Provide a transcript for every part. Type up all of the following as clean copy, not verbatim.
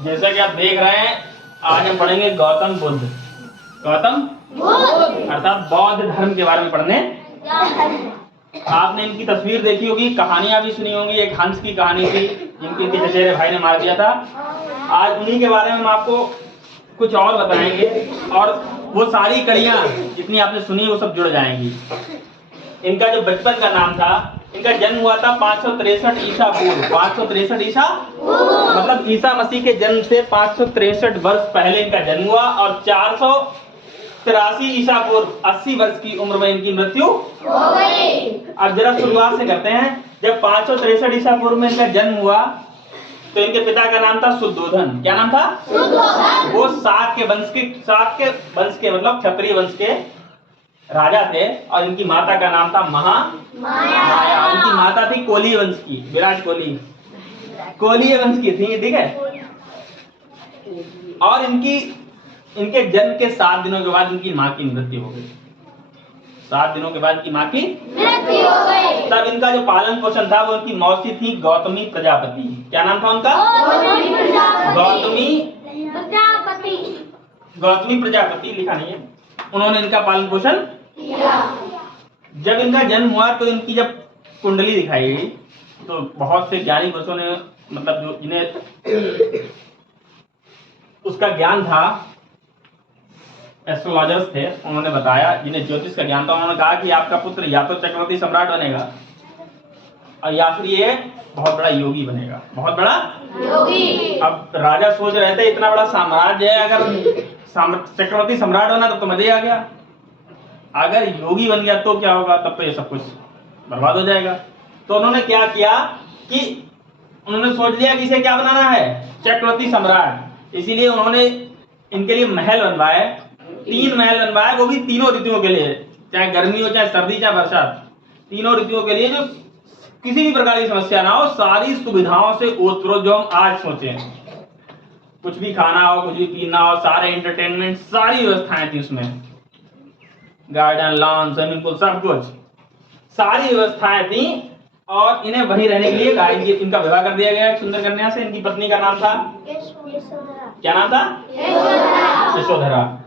जैसा कि आप देख रहे हैं, आज हम पढ़ेंगे गौतम बुद्ध। गौतम अर्थात बौद्ध धर्म के बारे में पढ़ने। आपने इनकी तस्वीर देखी होगी, कहानियां भी सुनी होंगी। एक हंस की कहानी थी जिनकी इनके चचेरे भाई ने मार दिया था। आज उन्हीं के बारे में हम आपको कुछ और बताएंगे और वो सारी कड़ियां जितनी आपने सुनी वो सब जुड़ जाएंगी। इनका जो बचपन का नाम था, इनका जन्म हुआ था 563 ईसा पूर्व। 563 ईसा मतलब ईसा मसीह के जन्म से 563 वर्ष पहले इनका जन्म हुआ और 483 ईसा पूर्व 80 वर्ष की उम्र में इनकी मृत्यु हो गई। अब जरा शुरुआत से करते हैं। जब 563 ईसा पूर्व में इनका जन्म हुआ तो इनके पिता का नाम था शुद्धोधन। क्या नाम था? शुद्धोधन। वो शाक के वंश के मतलब क्षत्रिय वंश के राजा थे और इनकी माता का नाम था महामाया। इनकी माता थी कोली वंश की, विराट कोली वंश की थी, ठीक है। और इनके जन्म के 7 दिनों के बाद इनकी माँ की मृत्यु हो गई। 7 दिनों के बाद इनकी माँ की मृत्यु हो गई। तब इनका जो पालन पोषण था वो इनकी मौसी थी गौतमी प्रजापति। क्या नाम था उनका? गौतमी प्रजापति लिखा नहीं है। उन्होंने इनका पालन पोषण किया। जब इनका जन्म हुआ तो इनकी जब कुंडली दिखाई गई तो बहुत से ज्ञानी पुरुषों ने मतलब जो जिन्हें उसका ज्ञान था, एस्ट्रोलॉजर्स थे, उन्होंने बताया, जिन्हें ज्योतिष का ज्ञान था, उन्होंने कहा कि आपका पुत्र या तो चक्रवर्ती सम्राट बनेगा और या फिर ये बहुत बड़ा योगी बनेगा, बहुत बड़ा योगी। अब राजा सोच रहे थे इतना बड़ा साम्राज्य है, अगर चक्रवर्ती सम्राट बना तो मजा ही आ गया, अगर योगी बन गया तो क्या होगा, तब तो ये सब कुछ बर्बाद हो जाएगा। तो उन्होंने क्या किया कि उन्होंने सोच लिया कि इसे क्या बनाना है, चक्रवर्ती सम्राट। इसीलिए उन्होंने इनके लिए महल बनवाए, 3 महल बनवाए, वो भी तीनों ऋतुओं के लिए, चाहे गर्मी हो, चाहे सर्दी, चाहे बरसात, तीनों ऋतुओं के लिए, जो किसी भी प्रकार की समस्या ना हो, सारी सुविधाओं से ओतप्रोत जो हम आज सोचे, कुछ भी खाना हो, कुछ भी पीना हो, सारे एंटरटेनमेंट, सारी व्यवस्थाएं थी उसमें, गार्डन, लॉन, स्विमिंग पूल, सब कुछ, सारी व्यवस्थाएं थी। और इन्हें वहीं रहने के लिए इनका विवाह कर दिया गया सुंदर कन्या से। इनकी पत्नी का नाम था, क्या नाम था? यशोधरा।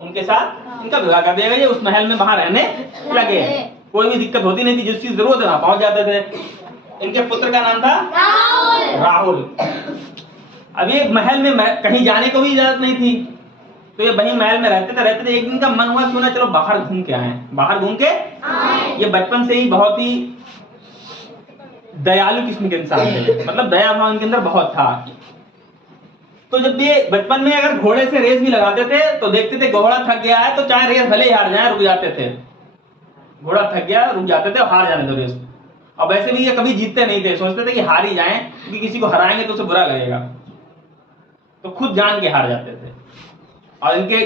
उनके साथ इनका विवाह कर दिया गया। उस महल में वहां रहने लगे, कोई भी दिक्कत होती नहीं थी, जिस चीज जरूरत है वहां पहुंच जाते थे। इनके पुत्र का नाम था राहुल। अब ये महल में कहीं जाने को भी इजाजत नहीं थी, तो ये वहीं महल में रहते थे। एक दिन का मन हुआ क्यों ना चलो बाहर घूम के आए, बाहर घूम के आए। ये बचपन से ही बहुत ही दयालु किस्म के इंसान थे, मतलब दया भाव इनके अंदर बहुत था। तो जब ये बचपन में अगर घोड़े से रेस भी लगाते थे तो देखते थे घोड़ा थक गया है तो चाहे रेस भले ही हार जाए, रुक जाते थे। घोड़ा थक गया, रुक जाते थे, हार जाने दो रेस। और वैसे भी ये कभी जीतते नहीं थे, सोचते थे कि हार ही जाएं, क्योंकि किसी को हराएंगे तो उसे बुरा लगेगा, तो खुद जान के हार जाते थे। और इनके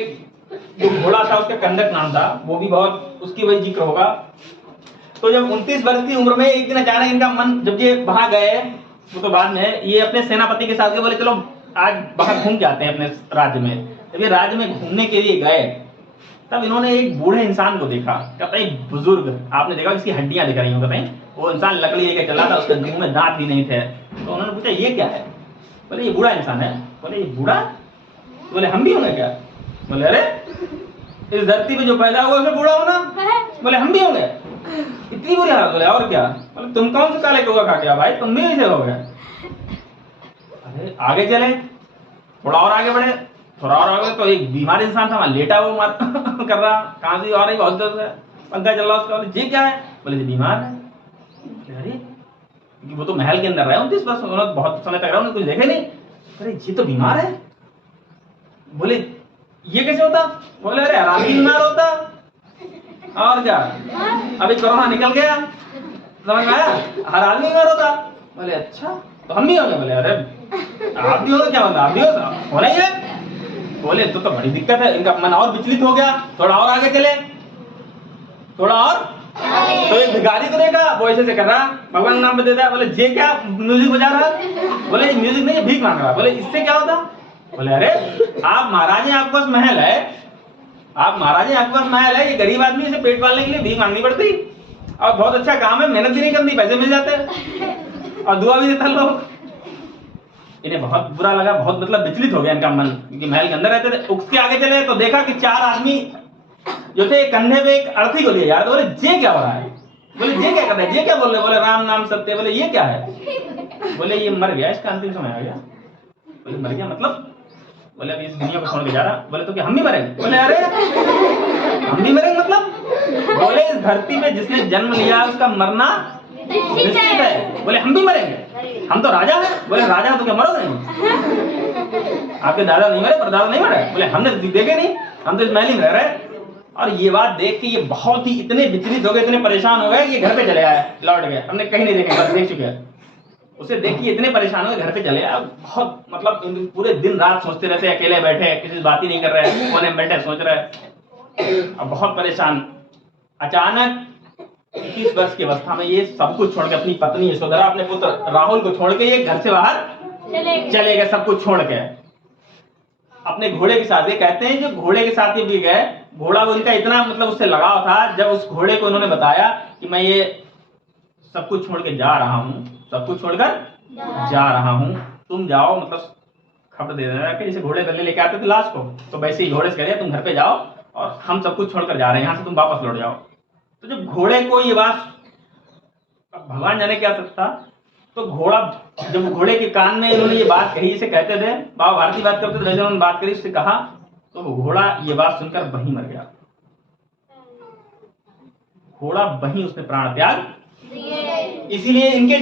जो घोड़ा था उसका कंदक नाम था, वो भी बहुत, उसकी वही जिक्र होगा। तो जब 29 वर्ष की उम्र में एक दिन अचानक इनका मन, जब ये वहां गए, वो तो बाद में, ये अपने सेनापति के साथ के बोले चलो आज बाहर घूम के आते हैं अपने राज्य में। जब ये राज्य में घूमने के लिए गए तब इन्होंने एक बूढ़े इंसान को देखा, कहता एक बुजुर्ग, आपने देखा इसकी हड्डियां दिख रही हो, कहते वो इंसान लकड़ी लेके चला था, उसके मुंह में दांत भी नहीं थे। तो उन्होंने पूछा ये क्या है? बोले ये बूढ़ा इंसान है। बोले ये बूढ़ा? बोले हम भी होंगे क्या? बोले अरे इस धरती पे जो पैदा हुआ उसे बूढ़ा होना? बोले हम भी होंगे। इतनी बुरी हालत? बोले और क्या? बोले तुम कौन से काले कौवा खा गया भाई, तुम भी ऐसे हो गए। अरे आगे चले, थोड़ा और आगे बढ़े, थोड़ा और आगे, तो एक बीमार इंसान था वहां लेटा, वो मार कर रहा, खांसी आ रही, बहुत दर्द है, पंखा चल रहा उसका। बोले ये क्या है? बोले ये बीमार है। अरे वो तो महल के अंदर रहे 29 वर्ष, उन्होंने बहुत समय तक रहा, उन्होंने कुछ देखे नहीं। अरे ये तो बीमार है। बोले ये कैसे होता? बोले अरे आरामी बीमार होता, और क्या, अभी कोरोना निकल गया, समझ में आया, हर आदमी बीमार होता। बोले अच्छा तो हम भी होंगे? बोले अरे आप भी होंगे? क्या होगा, आप भी हो रही है? बोले तो बड़ी दिक्कत है। इनका मन और विचलित हो गया, थोड़ा और आगे चले, थोड़ा और, तो एक भिखारी को देखा, वो ऐसे कर रहा, भगवान का नाम देता है। बोले ये क्या म्यूजिक बजा रहा है? बोले म्यूजिक नहीं, भीख मांग रहा। बोले इससे क्या होता? बोले अरे आप महाराज हैं, आपके पास महल है, आप महाराज हैं, आपके पास महल है, ये गरीब आदमी से पेट पालने के लिए भीख मांगनी पड़ती, और बहुत अच्छा काम है, मेहनत भी नहीं करनी, पैसे मिल जाते और दुआ भी देता लोग। इन्हें बहुत बुरा लगा, बहुत मतलब विचलित हो गया इनका मन, क्योंकि महल के अंदर रहते थे। उसके आगे चले तो देखा कि 4 आदमी जो थे कंधे पे एक अर्थी को लिए यार, तो बोले ये क्या हो रहा है? बोले ये क्या कर रहे हैं, ये क्या बोल रहे? बोले राम नाम सत्य। बोले ये क्या है? बोले ये मर गया, इसका अंतिम समय आ गया। बोले मर गया मतलब? बोले अभी इस दुनिया को छोड़ के जा रहा। बोले तो क्या हम भी मरेंगे? बोले अरे हम भी मरेंगे मतलब? बोले इस धरती पे जिसने जन्म लिया उसका मरना निश्चित है। बोले हम भी मरेंगे, हम तो राजा हैं। बोले राजा तो क्या मरोगे नहीं? आपके दादा नहीं मरे, परदादा नहीं मरे? बोले हमने देखे नहीं, हम तो इस महल में रह रहे। और ये बात देख के ये बहुत ही इतने विचलित हो गए, इतने परेशान हो गए कि घर पे चले आए, लौट गए। हमने कहीं नहीं देखे, बस देख चुके हैं। उसे देख के इतने परेशान हो गए, घर पे चले आए। बहुत मतलब पूरे दिन रात सोचते रहते, अकेले बैठे, किसी से बात ही नहीं कर रहे, कोने में बैठे सोच रहे, अब बहुत परेशान। अचानक 21 वर्ष की अवस्था में ये सब कुछ छोड़ के, अपनी पत्नी यशोधरा, अपने पुत्र राहुल को छोड़ के ये घर से बाहर चले गए, सब कुछ छोड़ के। अपने घोड़े के साथ, ये कहते हैं जो घोड़े के साथ ये भी गए, घोड़ा उनका इतना मतलब उससे लगाव था, जब उस घोड़े को उन्होंने बताया कि मैं ये सब कुछ छोड़ के जा रहा हूँ, सब कुछ छोड़कर जा रहा हूँ, तुम जाओ, मतलब खबर दे देना कि जैसे घोड़े गले लेके आते थे लाश को, तो वैसे ही घोड़े से कह दिया तुम घर पे जाओ और हम सब कुछ छोड़कर जा रहे हैं, यहाँ से तुम वापस लौट जाओ। तो जब घोड़े को ये बात, भगवान जाने क्या सकता, तो घोड़ा, जब घोड़े के कान में इन्होंने ये बात कही, इसे कहते थे बाबा भारती बात करते थे, वैसे उन्होंने बात करी, उससे कहा, तो घोड़ा ये बात सुनकर वहीं मर गया। घोड़ा वहीं उसने प्राण त्याग। इसीलिए इनके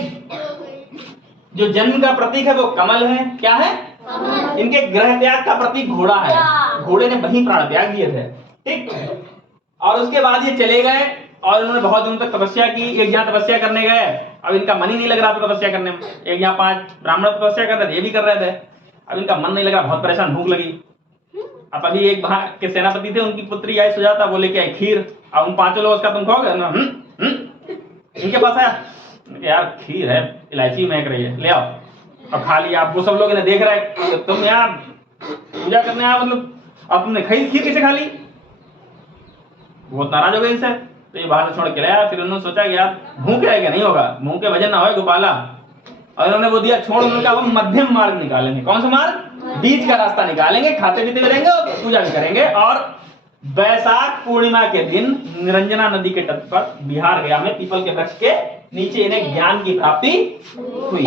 जो जन्म का प्रतीक है वो कमल है। क्या है? इनके ग्रह त्याग का प्रतीक घोड़ा है। घोड़े ने वहीं प्राण त्याग दिए थे। ठीक। और उसके बाद ये चले गए और उन्होंने बहुत दिनों तक तपस्या की। एक जहाँ तपस्या करने गए, अब इनका मन ही नहीं लग रहा था तपस्या करने में। एक यहाँ 5 ब्राह्मण तपस्या कर रहे थे, ये भी कर रहे थे, अब इनका मन नहीं लग रहा, बहुत परेशान, भूख लगी। अब अभी एक वहां के सेनापति थे, उनकी पुत्री आई सुजाता, वो लेके आई खीर। अब उन 5 लोग उसका तुम खाओगे? इनके पास आया, यार खीर है, इलायची महक रही है, ले आओ। अब खा लिया। वो सब लोग इन्हें देख रहे हैं, तुम यहाँ पूजा करने आया, मतलब अब तुमने खाई खीर कैसे खा ली? बहुत नाराज हो गए इनसे, तो ये बाहर से छोड़ के लाया। फिर उन्होंने सोचा कि यार भूखे है क्या? नहीं होगा, भूखे भजन ना हो गोपाला। और उन्होंने वो दिया छोड़, उन्होंने कहा मध्यम मार्ग निकालेंगे। कौन सा मार्ग? बीच का रास्ता निकालेंगे, खाते पीते भी रहेंगे और पूजा भी करेंगे। और वैशाख पूर्णिमा के दिन निरंजना नदी के तट पर बिहार गया में पीपल के वृक्ष के नीचे इन्हें ज्ञान की प्राप्ति हुई।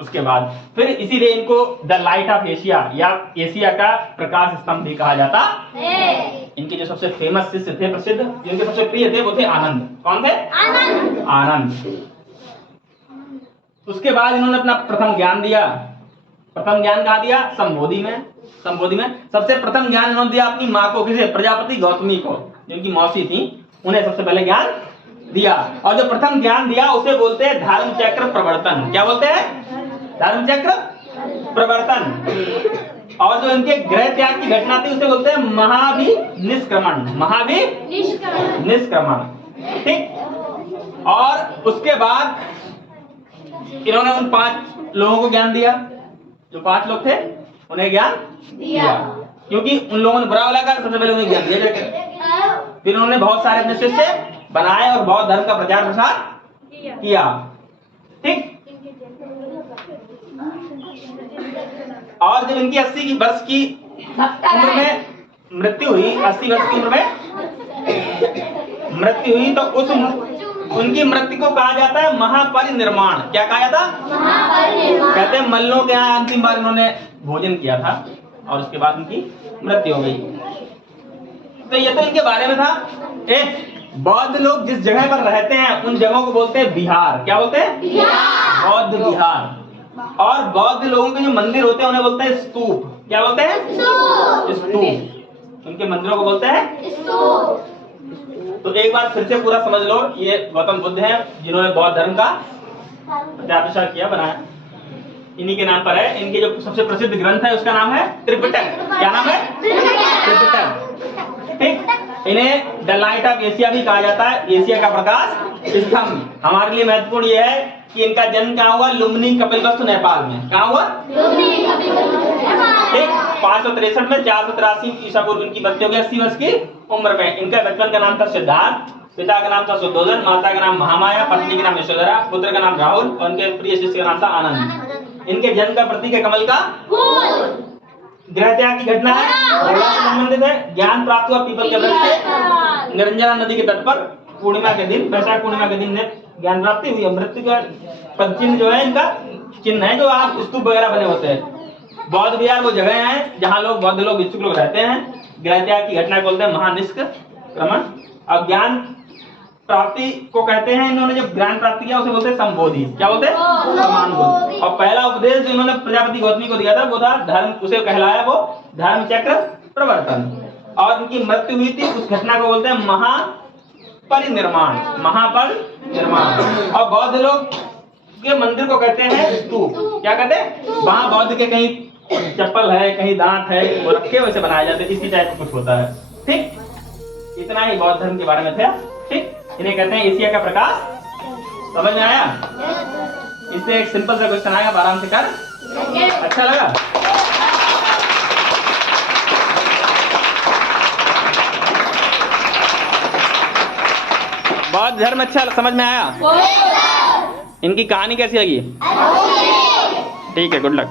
उसके बाद फिर इसीलिए इनको द लाइट ऑफ एशिया या एशिया का प्रकाश स्तंभ भी कहा जाता है। इनके जो सबसे फेमस शिष्य थे, प्रसिद्ध, जिनके सबसे प्रिय थे, वो थे आनंद। कौन थे? आनंद। उसके बाद इन्होंने अपना प्रथम ज्ञान दिया। प्रथम ज्ञान कहाँ दिया? संबोधि में। संबोधि में सबसे प्रथम ज्ञान इन्होंने दिया अपनी माँ को, किसे? प्रजापति गौतमी को, जिनकी मौसी थी, उन्हें सबसे पहले ज्ञान दिया। और जो प्रथम ज्ञान दिया उसे बोलते हैं धर्म चक्र प्रवर्तन। क्या बोलते हैं? धर्म चक्र प्रवर्तन। और जो इनके ग्रह त्याग की घटना थी उसे बोलते हैं महाभिनिष्क्रमण। महाभिनिष्क्रमण। ठीक। और उसके बाद इन्होंने उन 5 लोगों को ज्ञान दिया, जो 5 लोग थे उन्हें ज्ञान दिया, क्योंकि उन लोगों ने बुरा वाला कहा, सबसे पहले उन्हें ज्ञान दिया जाकर। फिर उन्होंने बहुत सारे अपने शिष्य बनाए और बौद्ध धर्म का प्रचार प्रसार किया। ठीक। और जब इनकी 80 वर्ष की उम्र में मृत्यु हुई, 80 वर्ष की उम्र में मृत्यु हुई, तो उस उनकी मृत्यु को कहा जाता है महापरिनिर्वाण। क्या कहा जाता? कहते हैं मल्लों के यहाँ अंतिम बार इन्होंने भोजन किया था और उसके बाद उनकी मृत्यु हो गई। तो ये तो इनके बारे में था। बौद्ध लोग जिस जगह पर रहते हैं उन जगहों को बोलते हैं बिहार। क्या बोलते हैं? बौद्ध बिहार। और बौद्ध लोगों के जो मंदिर होते हैं उन्हें बोलते हैं स्तूप। क्या बोलते हैं? स्तूप। उनके मंदिरों को बोलते हैं स्तूप। तो एक बार फिर से पूरा समझ लो, ये गौतम बुद्ध हैं जिन्होंने बौद्ध धर्म का प्रचार प्रसार किया, बनाया, इन्हीं के नाम पर है। इनके जो सबसे प्रसिद्ध ग्रंथ है उसका नाम है त्रिपिटक। क्या नाम है? त्रिपिटक। ठीक। इन्हें द लाइट ऑफ एशिया भी कहा जाता है, एशिया का प्रकाश स्तंभ। हमारे लिए महत्वपूर्ण यह है कि इनका जन्म कहाँ हुआ? लुम्बिनी कपिलवस्तु नेपाल में। कहाँ हुआ? ठीक। 563 में 483 ईसा पूर्व इनकी मृत्यु हो गई 80 वर्ष की उम्र में। इनका बचपन का नाम था सिद्धार्थ, पिता का नाम था सुद्धोधन, माता का नाम महामाया, पत्नी का नाम यशोधरा, पुत्र का नाम राहुल और उनके प्रिय शिष्य का नाम था आनंद। इनके जन्म का प्रतीक है कमल का फूल। गृह त्याग की घटना है, घोड़ा से संबंधित है। ज्ञान प्राप्त हुआ पीपल के वृक्ष से, निरंजना नदी के तट पर पूर्णिमा के दिन, वैशाख पूर्णिमा के दिन ज्ञान प्राप्ति हुई। मृत्यु का पद चिन्ह जो है, इनका चिन्ह है जो आप स्तूप वगैरह बने होते हैं। बौद्ध विहार वो जगह है जहाँ लोग बौद्ध लोग भिक्षुक लोग रहते हैं। गृह त्याग की घटना बोलते हैं महानिष्क्रमण। और ज्ञान प्राप्ति को कहते हैं, इन्होंने जब ज्ञान प्राप्ति किया उसे बोलते हैं संबोधि। क्या बोलते हैं? समान बोधि। और पहला उपदेश जो इन्होंने प्रजापति गौतमी को दिया था वो था धर्म, उसे कहलाया वो धर्म चक्र प्रवर्तन। और इनकी मृत्यु हुई थी, उस घटना को बोलते हैं महापरिनिर्माण, महापरिनिर्माण। और बौद्ध लोग के मंदिर को कहते हैं स्तूप। क्या कहते हैं? वहां बौद्ध के कहीं चप्पल है, कहीं दांत है, वो रखे वैसे बनाए जाते, इसी टाइप कुछ होता है। ठीक, इतना ही बौद्ध धर्म के बारे में था। ठीक, इन्हें कहते हैं एशिया का प्रकाश। समझ में आया? इससे एक सिंपल सा क्वेश्चन आएगा, आराम से कर। अच्छा लगा? बौद्ध धर्म अच्छा समझ में आया? इनकी कहानी कैसी लगी? ठीक है, गुड लक।